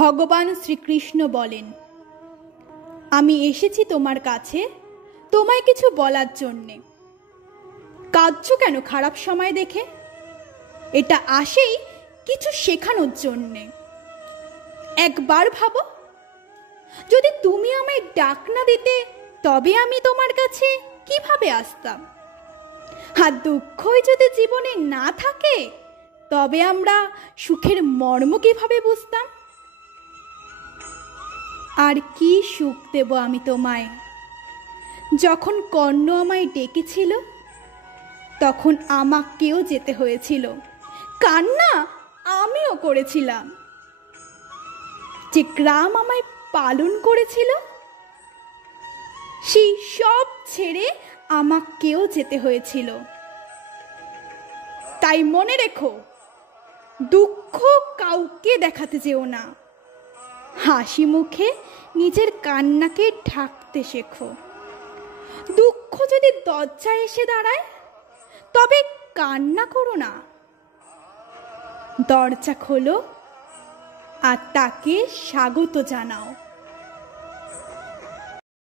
ভগবান শ্রীকৃষ্ণ বলেন, আমি এসেছি তোমার কাছে তোমায় কিছু বলার জন্যে। কাঁদছো কেন খারাপ সময় দেখে? এটা আসেই কিছু শেখানোর জন্যে। একবার ভাবো, যদি তুমি আমায় ডাক না দিতে তবে আমি তোমার কাছে কিভাবে আসতাম? আর দুঃখই যদি জীবনে না থাকে তবে আমরা সুখের মর্ম কিভাবে বুঝতাম? আর কি সুখ দেব আমি তোমায়? যখন কর্ণ আমায় ডেকেছিল তখন আমাকেও যেতে হয়েছিল, কান্না আমিও করেছিলাম। যে গ্রাম আমায় পালন করেছিল সেই সব ছেড়ে আমাকেও যেতে হয়েছিল। তাই মনে রেখো, দুঃখ কাউকে দেখাতে যেও না। হাসি মুখে নিজের কান্নাকে ঢাকতে শেখো। দুঃখ যদি দরজায় এসে দাঁড়ায় তবে কান্না করো না, দরজা খোলো আর তাকে স্বাগত জানাও।